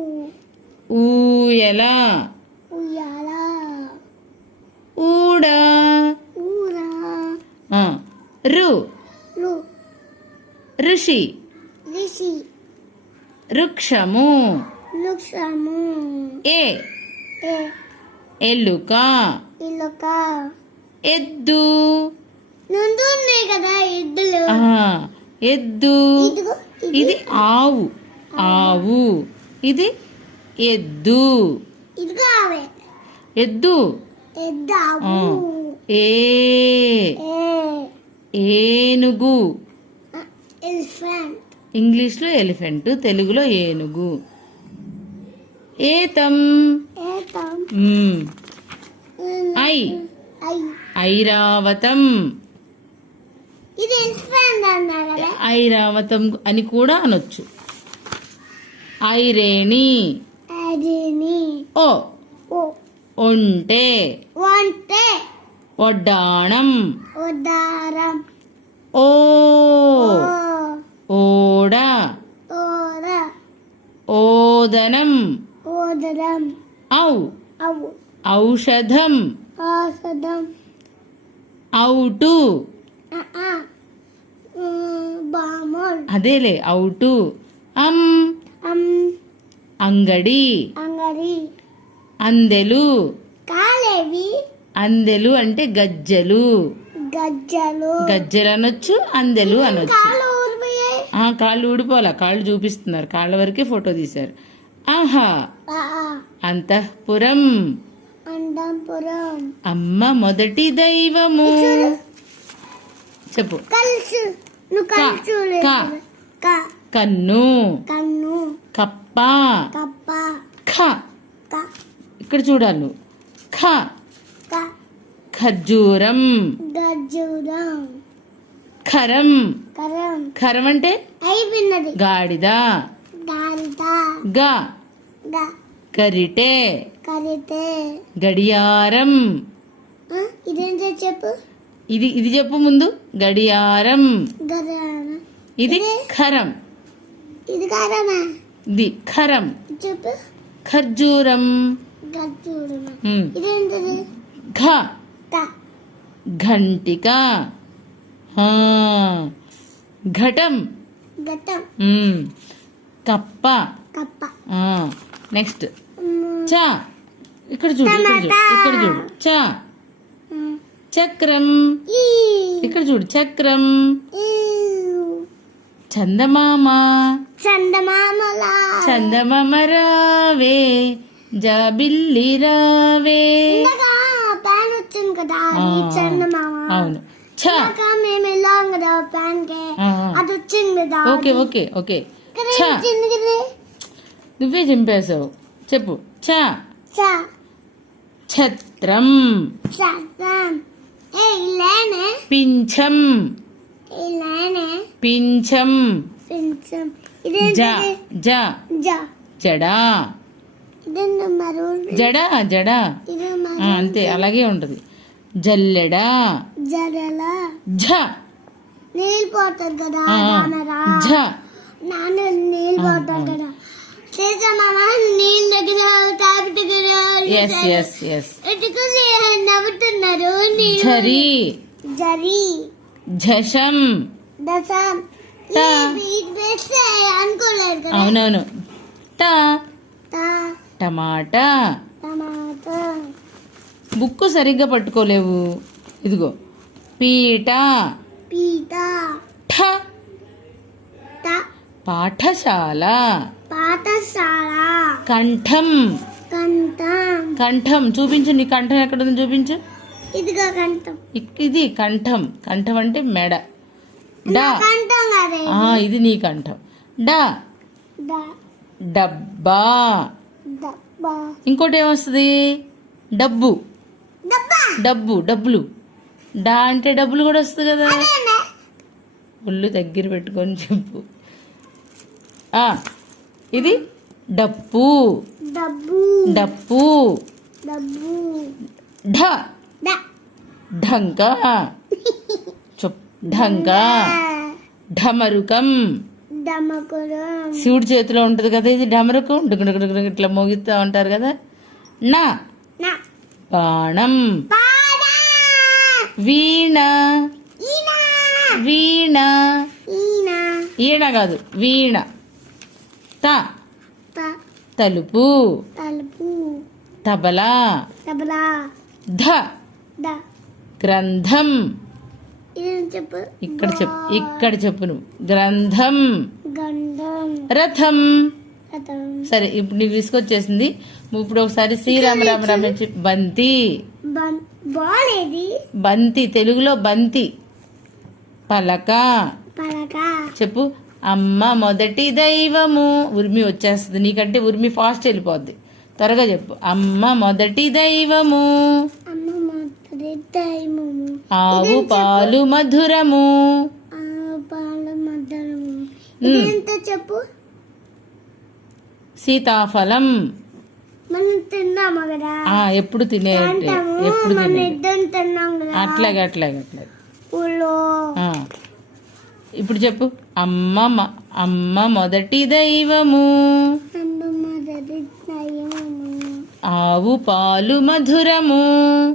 ఊయల ఉయ్యాల? ఊడ? ఊర? ఆ, రు. లు ఋషి. రిషి. వృక్షము. వృక్షము. ఏ? ఏ? ఎలుక ఇలుక ఎద్దు. నుండు ఉన్నాయి కదా ఎద్దులు. ఆ, ఎద్దు. ఇదిగో ఇది. ఆవు. ఆవు. ఇది ఎద్దు. ఎద్దు. ఏ. ఏనుగు. ఎలిఫెంట్. ఇంగ్లీష్లో ఎలిఫెంట్ తెలుగులో ఏనుగు. ఏతం. ఐ. ఐరావతం. ఐరావతం అని కూడా అనొచ్చు. ಐರೇಣಿ ಅರಿಣಿ ಓ ಒಂಟೆ ಒಂಟೆ ಒಡ್ಡಾಣಂ ಒಡ್ಡಾರಂ ಓ ഓട. ഓട. ഓദനം. ഓദനം. ഔ. ഔ. ഔഷധം. ഔഷധം. ഔട്ടു. അതേലേ ഔട്ടു. അം. అంగడి. అంగడి. అందెలు. కాలేవి. అందెలు అంటే గజ్జలు. గజ్జలు. గజ్జలు అనొచ్చు అందెలు అనొచ్చు. కాళ్ళు ఊడిపోవాలా? కాళ్ళు చూపిస్తున్నారు. కాళ్ళ వరకే ఫోటో తీశారు. ఆహా! అంతఃపురం. అమ్మ మొదటి దైవము. చెప్పు. కన్ను. కన్ను. కప్ప. కప్ప. ఖ ఇక్కడ చూడాలి ఖ ఖర్జూరం. గజ్జూరం ఖరం కరం. ఖరం అంటే? అయిపోయినది. గాడిద. గాలిత గ. గ. గరిటె కరితే గడియారం. ఇదేంటో చెప్పు. ఇది ఇది చెప్పు ముందు. గడియారం. ఇది ఖరం ఇది కాదమ్మా ఇది ఖరం. చెప్పు ఖర్జూరం. ఉమ్. ఇదేంటది? ఘ. ఘంటిక. ఘటం. ఉమ్. కప్ప. కప్ప. నెక్స్ట్. చ. ఇక్కడ చూడు ఇక్కడ చూడు ఇక్కడ చూడు. చ. చక్రం. ఇక్కడ చూడు చక్రం. చందమామ. చందమామల. చందమామ రావే జాబిల్లి రావే. ప్యాన్ వచ్చింది కదా చందమామ. అవును. మేము వెళ్ళాం కదా ప్యాన్కి అది వచ్చింది కదా. Okay okay okay. నువ్వే చింపేశావు. చెప్పు. చ ఛత్రం. పింఛం. పింఛం. జ జ. జడా. జడా జడా. అంతే అలాగే ఉంటది. జల్లెడా. ఝ. నీళ్ళు కదా నాన్న నీళ్ళు పోతాడు కదా. నవ్వుతున్నారు? జరి. ఝషం అవునవును. ట టమాటా. టమాటో. బుక్ సరిగ్గా పట్టుకోలేవు. ఇదిగో. పీట. ఠ. పాఠశాల. పాఠశాల. కంఠం. కంఠం. కంఠం. చూపించు నీ కంఠం ఎక్కడ ఉంది? చూపించు. ఇదిగో కంఠం. ఇది కంఠం. కంఠం అంటే మెడ. డా. ఇది నీ కంఠం డా. డబ్బా. ఇంకోటి ఏమొస్తుంది? డబ్బు. డబ్బా. డబ్బు డబ్బులు. డా అంటే డబ్బులు కూడా వస్తుంది కదా. ఒళ్ళు దగ్గర పెట్టుకొని చెప్పు. ఇది డప్పు డబ్బు. డప్పు డబ్బు. ఢ. ఢంక. ఢంక ఢమరుకం. శివుడి చేతిలో ఉంటుంది కదా ఇది డమరకు డుగు డుగు డుగు డుగు ఇట్లా మోగిస్తూ ఉంటారు కదా. నా బాణం వీణ. వీణ. ఈణ. కాదు వీణ. త. తలుపు. తలుపు. తబలా. తబలా. ధ. గ్రంథం. ఇక్కడ చెప్పు. ఇక్కడ చెప్పు. నువ్వు. గ్రంథం. రథం. సరే ఇప్పుడు నీకు తీసుకొచ్చేసింది. ఇప్పుడు ఒకసారి శ్రీరామ రామ రామ బంతి. బంతి. తెలుగులో బంతి. పలక. పలక. చెప్పు. అమ్మ మొదటి దైవము. ఉర్మి వచ్చేస్తుంది. నీకంటే ఉర్మి ఫాస్ట్ వెళ్ళిపోద్ది. త్వరగా చెప్పు. అమ్మ మొదటి దైవము. అమ్మ మొదటి దైవము. ఆవు పాలు మధురము. చెప్పు? సీతాఫలం. మనం తిన్నాము కదా? ఆ ఎప్పుడు తినే ఎప్పుడు అట్లాగే అట్లాగే అట్లాగే. ఇప్పుడు చెప్పు. అమ్మ అమ్మ మొదటి దైవము. ఆవు పాలు మధురము.